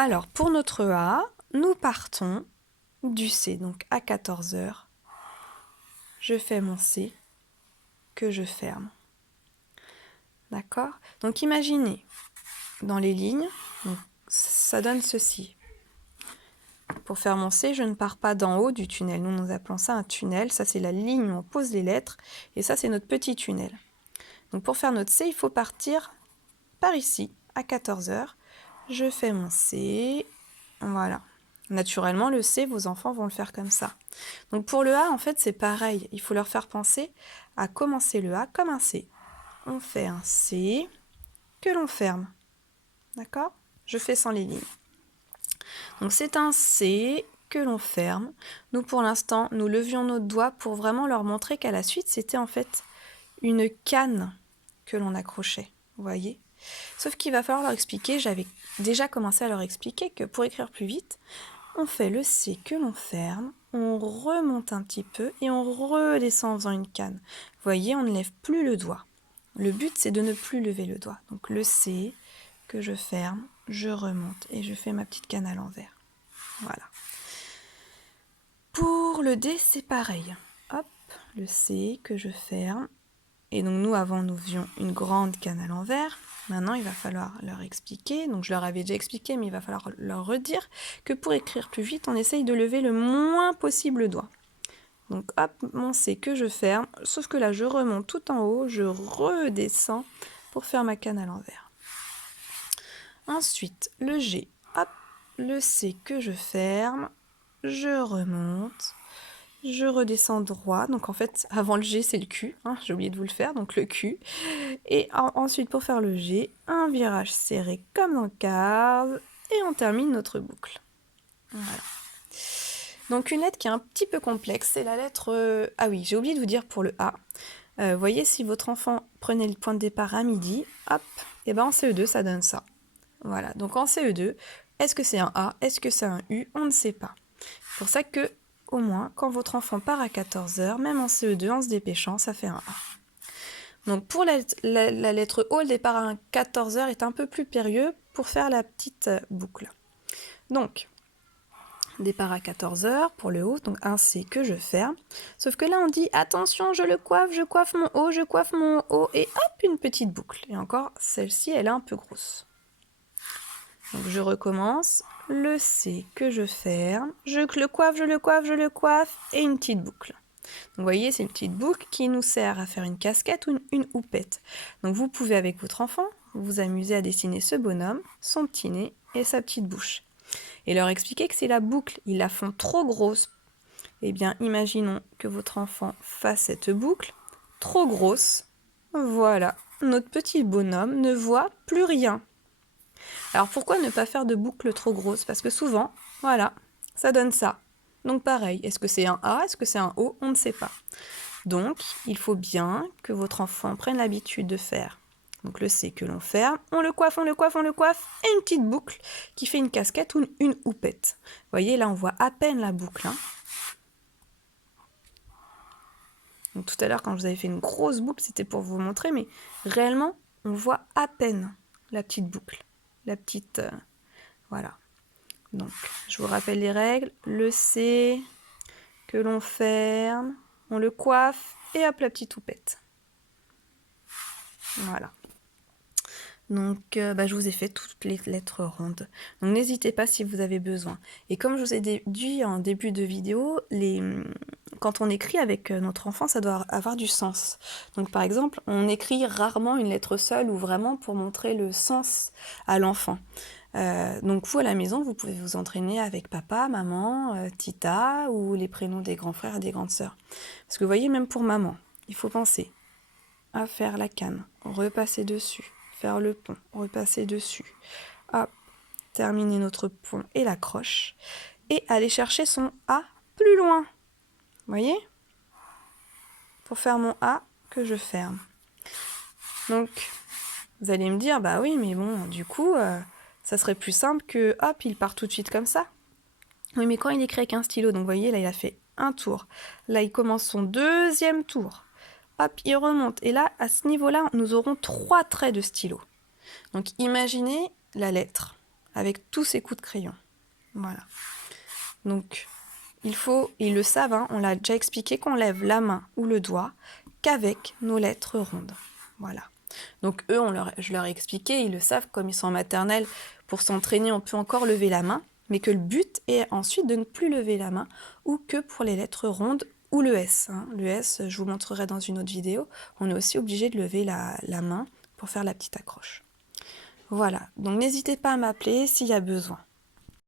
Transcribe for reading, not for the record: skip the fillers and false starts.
Alors, pour notre A, nous partons du C. Donc, à 14 heures, je fais mon C que je ferme. D'accord? Donc, imaginez, dans les lignes, donc, ça donne ceci. Pour faire mon C, je ne pars pas d'en haut du tunnel. Nous appelons ça un tunnel. Ça, c'est la ligne où on pose les lettres. Et ça, c'est notre petit tunnel. Donc, pour faire notre C, il faut partir par ici, à 14 heures. Je fais mon C. Voilà. Naturellement, le C, vos enfants vont le faire comme ça. Donc, pour le A, en fait, c'est pareil. Il faut leur faire penser à commencer le A comme un C. On fait un C que l'on ferme. D'accord? Je fais sans les lignes. Donc, c'est un C que l'on ferme. Nous, pour l'instant, nous levions notre doigt pour vraiment leur montrer qu'à la suite, c'était en fait une canne que l'on accrochait. Vous voyez? Sauf qu'il va falloir leur expliquer, j'avais déjà commencé à leur expliquer que pour écrire plus vite, on fait le C que l'on ferme, on remonte un petit peu et on redescend en faisant une canne. Vous voyez, on ne lève plus le doigt. Le but, c'est de ne plus lever le doigt. Donc le C que je ferme, je remonte et je fais ma petite canne à l'envers. Voilà. Pour le D, c'est pareil. Hop, le C que je ferme. Et donc nous, avant, nous faisions une grande canne à l'envers. Maintenant, il va falloir leur expliquer, donc je leur avais déjà expliqué, mais il va falloir leur redire que pour écrire plus vite, on essaye de lever le moins possible le doigt. Donc hop, mon C que je ferme, sauf que là, je remonte tout en haut, je redescends pour faire ma canne à l'envers. Ensuite, le G, hop, le C que je ferme, je remonte, je redescends droit, donc en fait, avant le G, c'est le Q, hein, j'ai oublié de vous le faire, donc le Q. Et ensuite, pour faire le G, un virage serré comme dans Cars, et on termine notre boucle. Voilà. Donc une lettre qui est un petit peu complexe, c'est la lettre... Ah oui, j'ai oublié de vous dire pour le A. Voyez, si votre enfant prenait le point de départ à midi, hop, et ben en CE2, ça donne ça. Voilà, donc en CE2, est-ce que c'est un A, est-ce que c'est un U, on ne sait pas. C'est pour ça que, au moins, quand votre enfant part à 14 heures, même en CE2, en se dépêchant, ça fait un A. Donc pour la lettre O, le départ à 14 heures est un peu plus périlleux pour faire la petite boucle. Donc, départ à 14 heures pour le O, donc un C que je ferme. Sauf que là, on dit attention, je coiffe mon O, je coiffe mon O, et hop, une petite boucle. Et encore, celle-ci, elle est un peu grosse. Donc je recommence, le C que je ferme, je le coiffe, et une petite boucle. Donc vous voyez, c'est une petite boucle qui nous sert à faire une casquette ou une houppette. Donc vous pouvez avec votre enfant vous amuser à dessiner ce bonhomme, son petit nez et sa petite bouche. Et leur expliquer que c'est la boucle, ils la font trop grosse. Eh bien, imaginons que votre enfant fasse cette boucle trop grosse. Voilà, notre petit bonhomme ne voit plus rien. Alors pourquoi ne pas faire de boucle trop grosse? Parce que souvent, voilà, ça donne ça. Donc pareil, est-ce que c'est un A, est-ce que c'est un O? On ne sait pas. Donc, il faut bien que votre enfant prenne l'habitude de faire. Donc le C que l'on ferme, on le coiffe, et une petite boucle qui fait une casquette ou une houppette. Vous voyez, là on voit à peine la boucle. Hein. Donc tout à l'heure, quand je vous avais fait une grosse boucle, c'était pour vous montrer, mais réellement, on voit à peine la petite boucle. La petite... voilà. Donc, je vous rappelle les règles. Le C que l'on ferme, on le coiffe, et hop, la petite houppette. Voilà. Donc, je vous ai fait toutes les lettres rondes. Donc, n'hésitez pas si vous avez besoin. Et comme je vous ai dit en début de vidéo, quand on écrit avec notre enfant, ça doit avoir du sens. Donc, par exemple, on écrit rarement une lettre seule ou vraiment pour montrer le sens à l'enfant. Donc, vous, à la maison, vous pouvez vous entraîner avec papa, maman, tita ou les prénoms des grands frères et des grandes sœurs. Parce que vous voyez, même pour maman, il faut penser à faire la canne, repasser dessus. Faire le pont, repasser dessus, hop, terminer notre pont et l'accroche, et aller chercher son A plus loin. Vous voyez? Pour faire mon A que je ferme. Donc, vous allez me dire, bah oui, mais bon, du coup, ça serait plus simple que, hop, il part tout de suite comme ça. Oui, mais quand il écrit avec un stylo, donc vous voyez, là, il a fait un tour. Là, il commence son deuxième tour. Hop, il remonte. Et là, à ce niveau-là, nous aurons 3 traits de stylo. Donc imaginez la lettre avec tous ces coups de crayon. Voilà. Donc, ils le savent, hein, on l'a déjà expliqué, qu'on lève la main ou le doigt qu'avec nos lettres rondes. Voilà. Donc eux, je leur ai expliqué, ils le savent, comme ils sont en maternelle, pour s'entraîner, on peut encore lever la main, mais que le but est ensuite de ne plus lever la main, ou que pour les lettres rondes ou le S. Hein. Le S, je vous montrerai dans une autre vidéo, on est aussi obligé de lever la main pour faire la petite accroche. Voilà, donc n'hésitez pas à m'appeler s'il y a besoin.